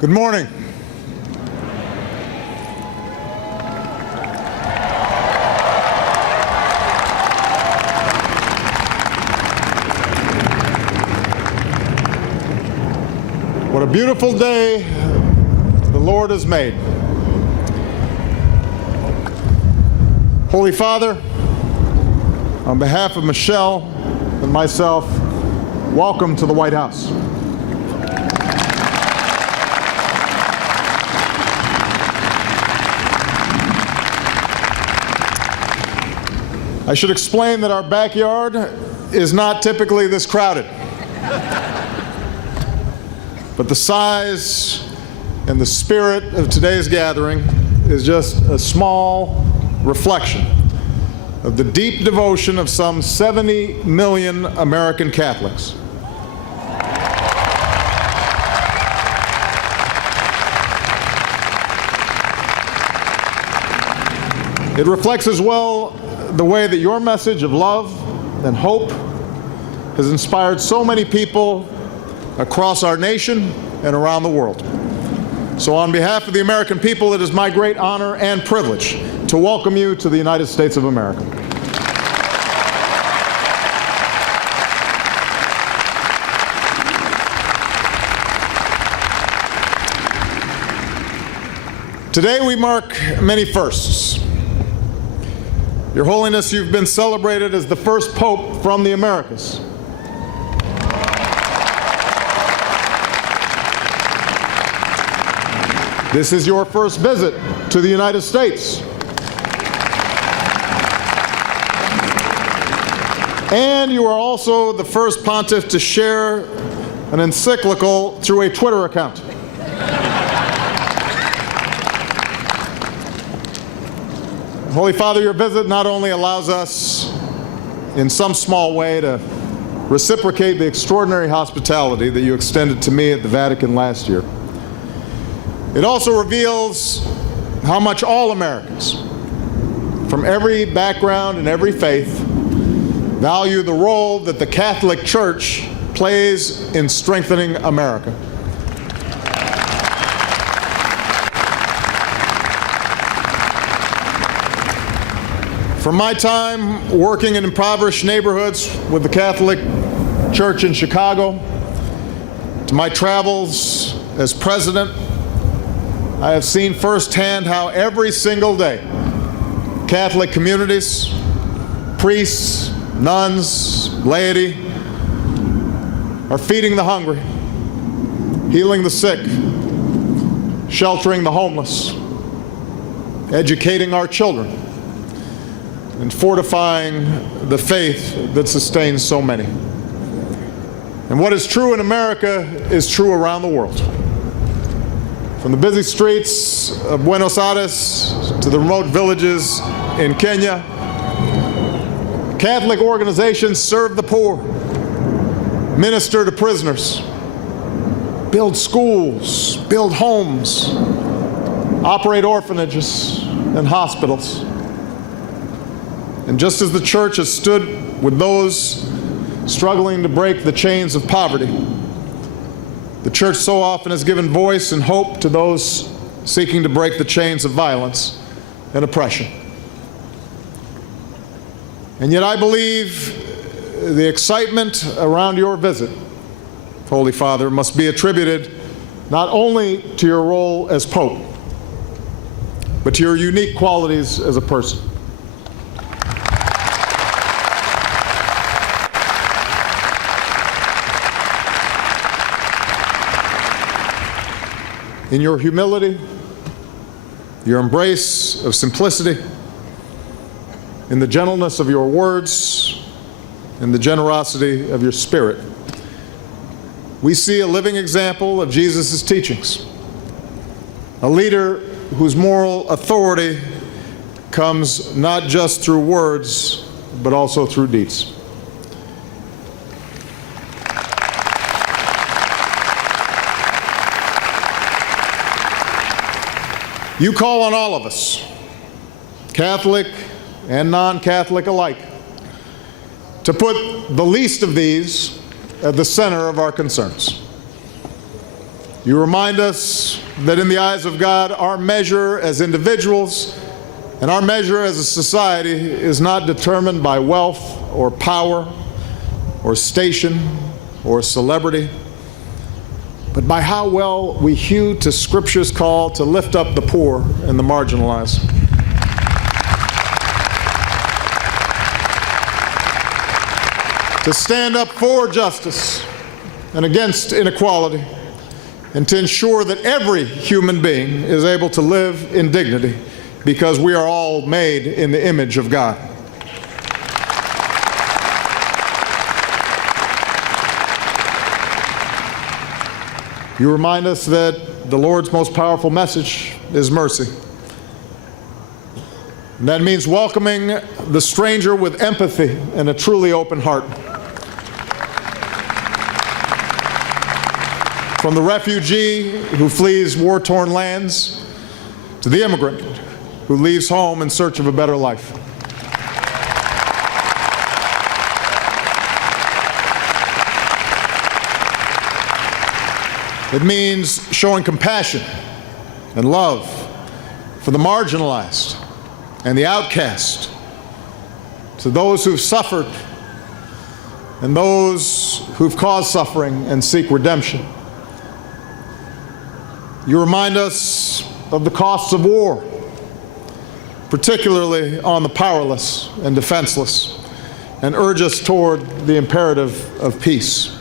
Good morning. What a beautiful day the Lord has made. Holy Father, on behalf of Michelle and myself, welcome to the White House. I should explain that our backyard is not typically this crowded. But the size and the spirit of today's gathering is just a small reflection of the deep devotion of some 70 million American Catholics. It reflects as well the way that your message of love and hope has inspired so many people across our nation and around the world. So on behalf of the American people, it is my great honor and privilege to welcome you to the United States of America. Today we mark many firsts. Your Holiness, you've been celebrated as the first Pope from the Americas. This is your first visit to the United States. And you are also the first pontiff to share an encyclical through a Twitter account. Holy Father, your visit not only allows us, in some small way, to reciprocate the extraordinary hospitality that you extended to me at the Vatican last year, it also reveals how much all Americans, from every background and every faith, value the role that the Catholic Church plays in strengthening America. From my time working in impoverished neighborhoods with the Catholic Church in Chicago, to my travels as president, I have seen firsthand how every single day Catholic communities, priests, nuns, laity are feeding the hungry, healing the sick, sheltering the homeless, educating our children, and fortifying the faith that sustains so many. And what is true in America is true around the world. From the busy streets of Buenos Aires to the remote villages in Kenya, Catholic organizations serve the poor, minister to prisoners, build schools, build homes, operate orphanages and hospitals. And just as the Church has stood with those struggling to break the chains of poverty, the Church so often has given voice and hope to those seeking to break the chains of violence and oppression. And yet I believe the excitement around your visit, Holy Father, must be attributed not only to your role as Pope, but to your unique qualities as a person. In your humility, your embrace of simplicity, in the gentleness of your words, in the generosity of your spirit, we see a living example of Jesus' teachings, a leader whose moral authority comes not just through words, but also through deeds. You call on all of us, Catholic and non-Catholic alike, to put the least of these at the center of our concerns. You remind us that in the eyes of God, our measure as individuals and our measure as a society is not determined by wealth or power or station or celebrity, but by how well we hew to Scripture's call to lift up the poor and the marginalized. To stand up for justice and against inequality, and to ensure that every human being is able to live in dignity because we are all made in the image of God. You remind us that the Lord's most powerful message is mercy. And that means welcoming the stranger with empathy and a truly open heart. From the refugee who flees war-torn lands to the immigrant who leaves home in search of a better life. It means showing compassion and love for the marginalized and the outcast, to those who've suffered and those who've caused suffering and seek redemption. You remind us of the costs of war, particularly on the powerless and defenseless, and urge us toward the imperative of peace.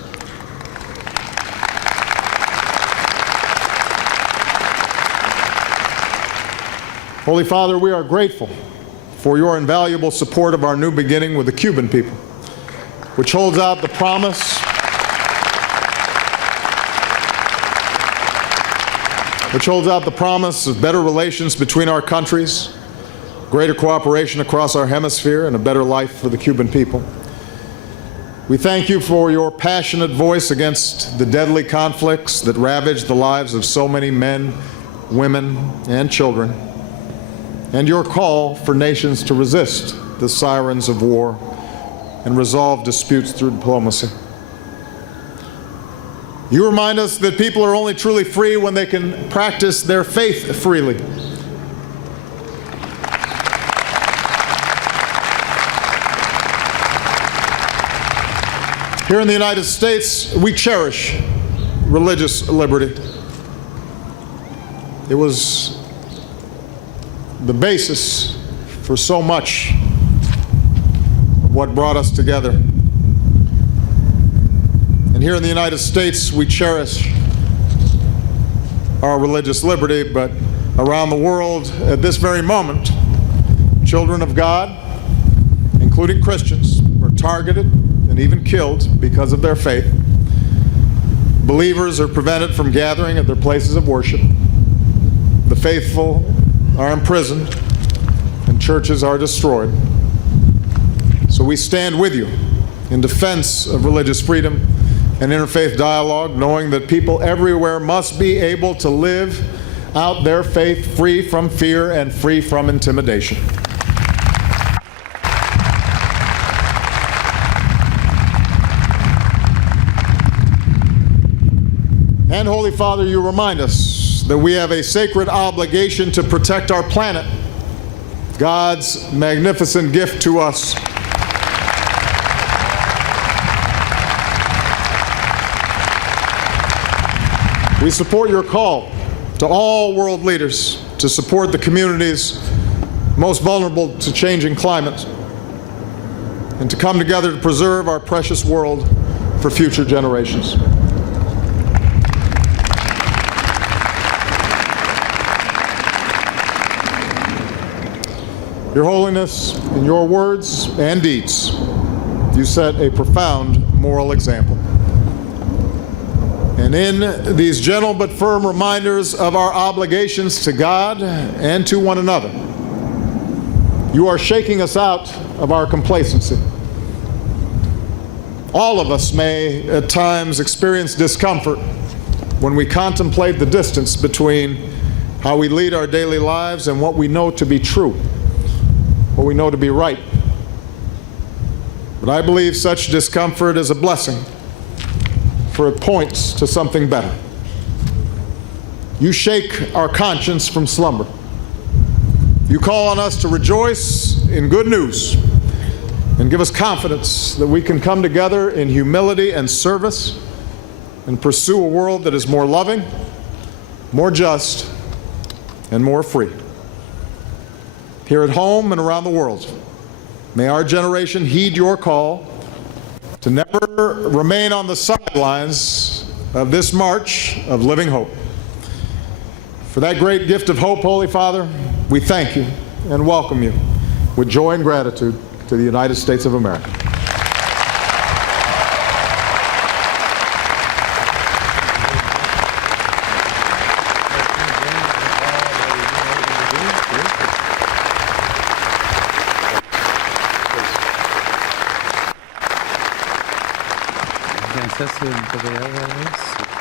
Holy Father, we are grateful for your invaluable support of our new beginning with the Cuban people, which holds out the promise of better relations between our countries, greater cooperation across our hemisphere, and a better life for the Cuban people. We thank you for your passionate voice against the deadly conflicts that ravage the lives of so many men, women, and children, and your call for nations to resist the sirens of war and resolve disputes through diplomacy. You remind us that people are only truly free when they can practice their faith freely. Here in the United States, we cherish religious liberty. It was the basis for so much of what brought us together. And here in the United States, we cherish our religious liberty, but around the world at this very moment, children of God, including Christians, are targeted and even killed because of their faith. Believers are prevented from gathering at their places of worship. The faithful are imprisoned, and churches are destroyed. So we stand with you in defense of religious freedom and interfaith dialogue, knowing that people everywhere must be able to live out their faith free from fear and free from intimidation. And Holy Father, you remind us that we have a sacred obligation to protect our planet, God's magnificent gift to us. We support your call to all world leaders to support the communities most vulnerable to changing climate and to come together to preserve our precious world for future generations. Your Holiness, in your words and deeds, you set a profound moral example. And in these gentle but firm reminders of our obligations to God and to one another, you are shaking us out of our complacency. All of us may at times experience discomfort when we contemplate the distance between how we lead our daily lives and what we know to be true, what we know to be right. But I believe such discomfort is a blessing, for it points to something better. You shake our conscience from slumber. You call on us to rejoice in good news and give us confidence that we can come together in humility and service and pursue a world that is more loving, more just, and more free. Here at home and around the world, may our generation heed your call to never remain on the sidelines of this march of living hope. For that great gift of hope, Holy Father, we thank you and welcome you with joy and gratitude to the United States of America. Princesa, muito obrigada.